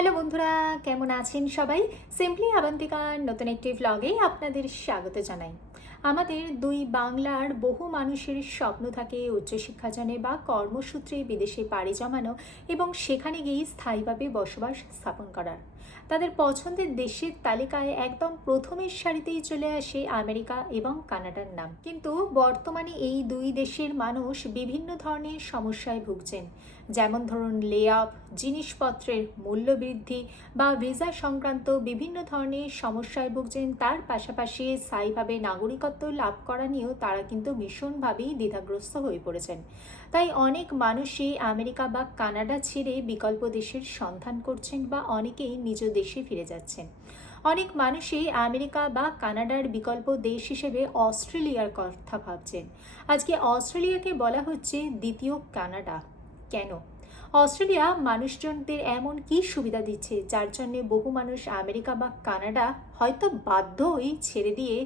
Hello বন্ধুরা, কেমন আছেন সবাই? সিম্পলি আবান্তিকার নতুন একটি ভ্লগে আপনাদের স্বাগত জানাই। আমাদের দুই বাংলার বহু মানুষের স্বপ্ন থাকে উচ্চশিক্ষা উচ্চশিক্ষাজনে বা কর্মসূত্রে বিদেশে পাড়ি জমানো এবং সেখানে গিয়ে স্থায়ীভাবে বসবাস স্থাপন করার। তাদের পছন্দের দেশের তালিকায় একদম প্রথমের সারিতেই চলে আসে আমেরিকা এবং কানাডার নাম। কিন্তু বর্তমানে এই দুই দেশের মানুষ বিভিন্ন ধরনের সমস্যায় ভুগছেন। যেমন ধরুন লে অফ জিনিসপত্রের মূল্য বৃদ্ধি বা ভিসা সংক্রান্ত বিভিন্ন ধরনের সমস্যায় ভুগছেন, তার পাশাপাশি স্থায়ীভাবে নাগরিকত্ব লাভ করা নিয়েও তারা কিন্তু ভীষণভাবেই দ্বিধাগ্রস্ত হয়ে পড়েছেন। তাই অনেক মানুষই আমেরিকা বা কানাডা ছেড়ে বিকল্প দেশের সন্ধান করছেন বা অনেকেই নিজ দেশে ফিরে যাচ্ছেন। অনেক মানুষই আমেরিকা বা কানাডার বিকল্প দেশ হিসেবে অস্ট্রেলিয়ার কথা ভাবছেন। আজকে অস্ট্রেলিয়াকে বলা হচ্ছে দ্বিতীয় কানাডা। কেন? অস্ট্রেলিয়া মানুষজনদের এমন কি সুবিধা দিচ্ছে, যার জন্য বহু মানুষ আমেরিকা বা কানাডা হয়তো বাধ্যই ছেড়ে দিয়ে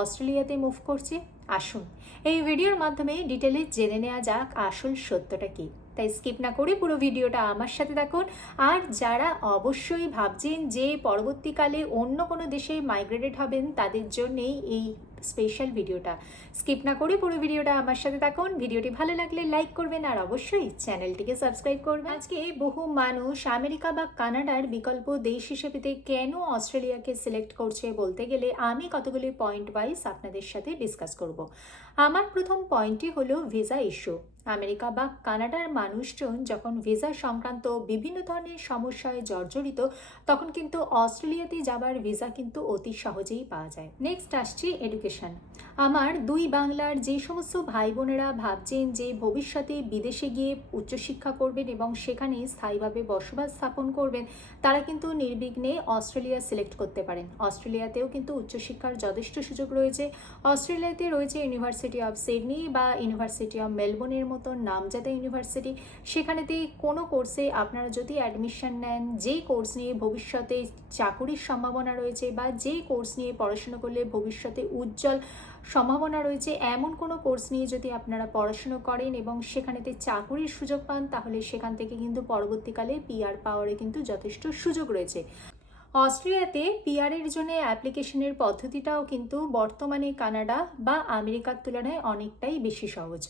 অস্ট্রেলিয়াতে মুভ করছে? আসুন, এই ভিডিওর মাধ্যমে ডিটেলে জেনে নেওয়া যাক আসল সত্যটা কি। তাই স্কিপ না করে পুরো ভিডিওটা আমার সাথে দেখুন আর যারা অবশ্যই ভাবছেন যে পরবর্তীকালে অন্য কোনো দেশে মাইগ্রেটেড হবেন, তাদের জন্যেই এই স্পেশাল ভিডিওটা স্কিপ না করে পুরো ভিডিওটা আমার সাথে থাকুন। ভিডিওটি ভালো লাগলে লাইক করবেন আর অবশ্যই চ্যানেলটিকে সাবস্ক্রাইব করবেন। আজকে বহু মানুষ আমেরিকা বা কানাডার বিকল্প দেশ হিসেবেতে কেন অস্ট্রেলিয়াকে সিলেক্ট করছে বলতে গেলে আমি কতগুলি পয়েন্ট ওয়াইজ আপনাদের সাথে ডিসকাস করব। আমার প্রথম পয়েন্টটি হলো ভিসা ইস্যু আমেরিকা বা কানাডার মানুষজন যখন ভিসা সংক্রান্ত বিভিন্ন ধরনের সমস্যায় জর্জরিত, তখন কিন্তু অস্ট্রেলিয়াতে যাবার ভিসা কিন্তু অতি সহজেই পাওয়া যায়। নেক্সট আসছি এডুকেশন আমার দুই বাংলার যে সমস্ত ভাই বোনেরা ভাবছেন যে ভবিষ্যতে বিদেশে গিয়ে উচ্চশিক্ষা করবেন এবং সেখানে স্থায়ীভাবে বসবাস স্থাপন করবেন, তারা কিন্তু নির্বিঘ্নে অস্ট্রেলিয়া সিলেক্ট করতে পারেন। অস্ট্রেলিয়াতেও কিন্তু উচ্চশিক্ষার যথেষ্ট সুযোগ রয়েছে। অস্ট্রেলিয়াতে রয়েছে ইউনিভার্সিটি অফ সিডনি বা ইউনিভার্সিটি অফ মেলবোর্নের মতো নামজাদা ইউনিভার্সিটি সেখানেতে কোনো কোর্সে আপনারা যদি অ্যাডমিশন নেন যে কোর্স নিয়ে ভবিষ্যতে চাকুরির সম্ভাবনা রয়েছে বা যে কোর্স নিয়ে পড়াশুনো করলে ভবিষ্যতে উজ্জ্বল সম্ভাবনা রয়েছে, এমন কোনো কোর্স নিয়ে যদি আপনারা পড়াশুনো করেন এবং সেখানেতে চাকুরির সুযোগ পান, তাহলে সেখান থেকে কিন্তু পরবর্তীকালে পিআর পাওয়ারে কিন্তু যথেষ্ট সুযোগ রয়েছে। অস্ট্রেলিয়াতে পিআরের জন্য অ্যাপ্লিকেশনের পদ্ধতিটাও কিন্তু বর্তমানে কানাডা বা আমেরিকার তুলনায় অনেকটাই বেশি সহজ।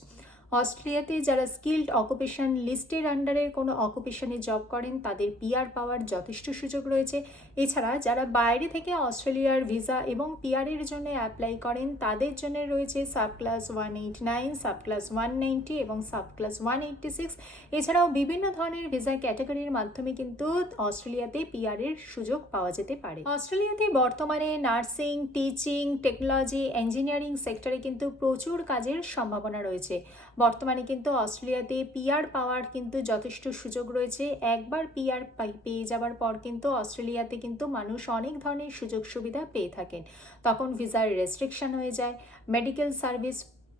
অস্ট্রেলিয়াতে যারা স্কিল্ড অকুপেশন লিস্টের আন্ডারে কোনো অকুপেশনে জব করেন, তাদের পিআর পাওয়ার যথেষ্ট সুযোগ রয়েছে। এছাড়া যারা বাইরে থেকে অস্ট্রেলিয়ার ভিসা এবং পিআরের জন্য অ্যাপ্লাই করেন, তাদের জন্য রয়েছে sub class one eight nine sub class one ninety এবং sub class one eighty six. এছাড়াও বিভিন্ন ধরনের ভিসা ক্যাটাগরির মাধ্যমে কিন্তু অস্ট্রেলিয়াতে পিআরের সুযোগ পাওয়া যেতে পারে। অস্ট্রেলিয়াতে বর্তমানে নার্সিং, টিচিং, টেকনোলজি, ইঞ্জিনিয়ারিং সেক্টরে কিন্তু প্রচুর কাজের সম্ভাবনা রয়েছে। বর্তমানে কিন্তু অস্ট্রেলিয়াতে পিআর পাওয়ার কিন্তু যথেষ্ট সুযোগ রয়েছে। একবার পিআর পেয়ে যাওয়ার পর কিন্তু অস্ট্রেলিয়াতে কিন্তু মানুষ অনেক ধরনের সুযোগ সুবিধা পেয়ে থাকেন। তখন ভিসার রেস্ট্রিকশন হয়ে যায়, মেডিকেল সার্ভিস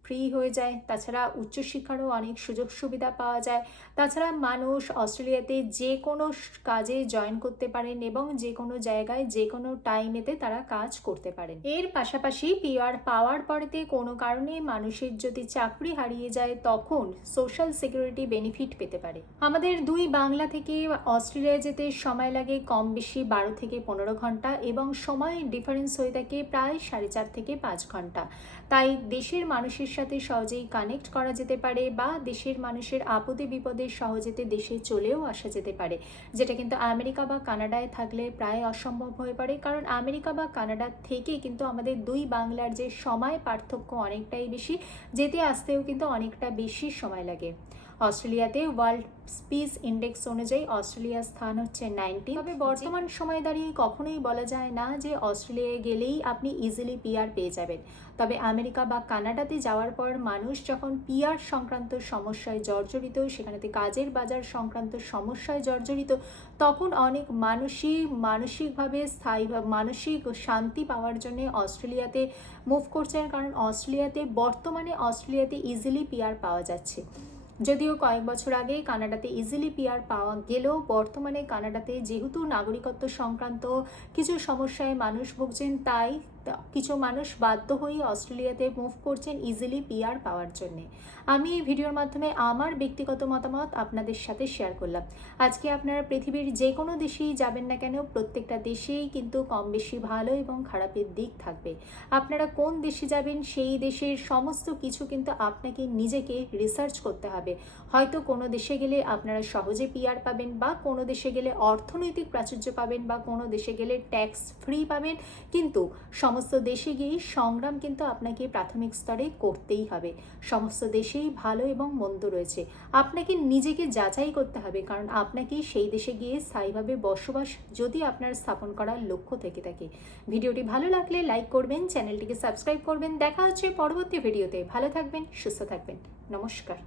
ফ্রি হয়ে যায়। তাছাড়া উচ্চশিক্ষারও অনেক সুযোগ সুবিধা পাওয়া যায়। তাছাড়া মানুষ অস্ট্রেলিয়াতে যে কোনো কাজে জয়েন করতে পারেন এবং যে কোনো জায়গায় যে কোনো টাইমেতে তারা কাজ করতে পারেন। এর পাশাপাশি পিআর পাওয়ার পরেতে কোনো কারণে মানুষের যদি চাকরি হারিয়ে যায়, তখন সোশ্যাল সিকিউরিটি বেনিফিট পেতে পারে। আমাদের দুই বাংলা থেকে অস্ট্রেলিয়া যেতে সময় লাগে কম বেশি বারো থেকে পনেরো ঘণ্টা এবং সময় ডিফারেন্স হয়ে থাকে প্রায় সাড়ে চার থেকে পাঁচ ঘণ্টা। তাই দেশের মানুষের সাথে সহজেই কানেক্ট করা যেতে পারে বা দেশের মানুষের আপদে বিপদে সহজেতে দেশে চলেও আসা যেতে পারে। যেটা কিন্তু আমেরিকা বা কানাডায় থাকলে প্রায় অসম্ভব হয়ে পড়ে। কারণ আমেরিকা বা কানাডা থেকে কিন্তু আমাদের দুই বাংলার যে সময় পার্থক্য অনেকটাই বেশি, যেতে আসতেও কিন্তু অনেকটা বেশি সময় লাগে। অস্ট্রেলিয়াতে ওয়ার্ল্ড স্পিস ইন্ডেক্স অনুযায়ী অস্ট্রেলিয়ার স্থান হচ্ছে নাইনটি তবে বর্তমান সময় দাঁড়িয়ে কখনোই বলা যায় না যে অস্ট্রেলিয়ায় গেলেই আপনি ইজিলি পিআর পেয়ে যাবেন। তবে আমেরিকা বা কানাডাতে যাওয়ার পর মানুষ যখন পিআর সংক্রান্ত সমস্যায় জর্জরিত, সেখানেতে কাজের বাজার সংক্রান্ত সমস্যায় জর্জরিত, তখন অনেক মানুষই মানসিকভাবে স্থায়ী মানসিক শান্তি পাওয়ার জন্য অস্ট্রেলিয়াতে মুভ করছেন। কারণ অস্ট্রেলিয়াতে, বর্তমানে অস্ট্রেলিয়াতে ইজিলি পিআর পাওয়া যাচ্ছে। যদিও কয়েক বছর আগে কানাডাতে ইজিলি পিয়ার পাওয়া গেলেও বর্তমানে কানাডাতে যেহেতু নাগরিকত্ব সংক্রান্ত কিছু সমস্যায় মানুষ ভুগছেন, তাই কিছু মানুষ বাধ্য হয়ে অস্ট্রেলিয়াতে মুভ করছেন ইজিলি পিআর পাওয়ার জন্যে। আমি এই ভিডিওর মাধ্যমে আমার ব্যক্তিগত মতামত আপনাদের সাথে শেয়ার করলাম। আজকে আপনারা পৃথিবীর যে কোনো দেশেই যাবেন না কেন, প্রত্যেকটা দেশেই কিন্তু কম বেশি ভালো এবং খারাপের দিক থাকবে। আপনারা কোন দেশে যাবেন, সেই দেশের সমস্ত কিছু কিন্তু আপনাকে নিজেকে রিসার্চ করতে হবে। হয়তো কোনো দেশে গেলে আপনারা সহজে পিআর পাবেন বা কোনো দেশে গেলে অর্থনৈতিক প্রাচুর্য পাবেন বা কোনো দেশে গেলে ট্যাক্স ফ্রি পাবেন, কিন্তু সমস্ত দেশে গিয়েই সংগ্রাম কিন্তু আপনাকে প্রাথমিক স্তরে করতেই হবে। সমস্ত দেশেই ভালো এবং মন্দ রয়েছে। আপনাকে নিজেকে যাচাই করতে হবে, কারণ আপনাকে সেই দেশে গিয়ে স্থায়ীভাবে বসবাস যদি আপনার স্থাপন করার লক্ষ্য থেকে থাকে। ভিডিওটি ভালো লাগলে লাইক করবেন, চ্যানেলটিকে সাবস্ক্রাইব করবেন। দেখা হচ্ছে পরবর্তী ভিডিওতে। ভালো থাকবেন, সুস্থ থাকবেন। নমস্কার।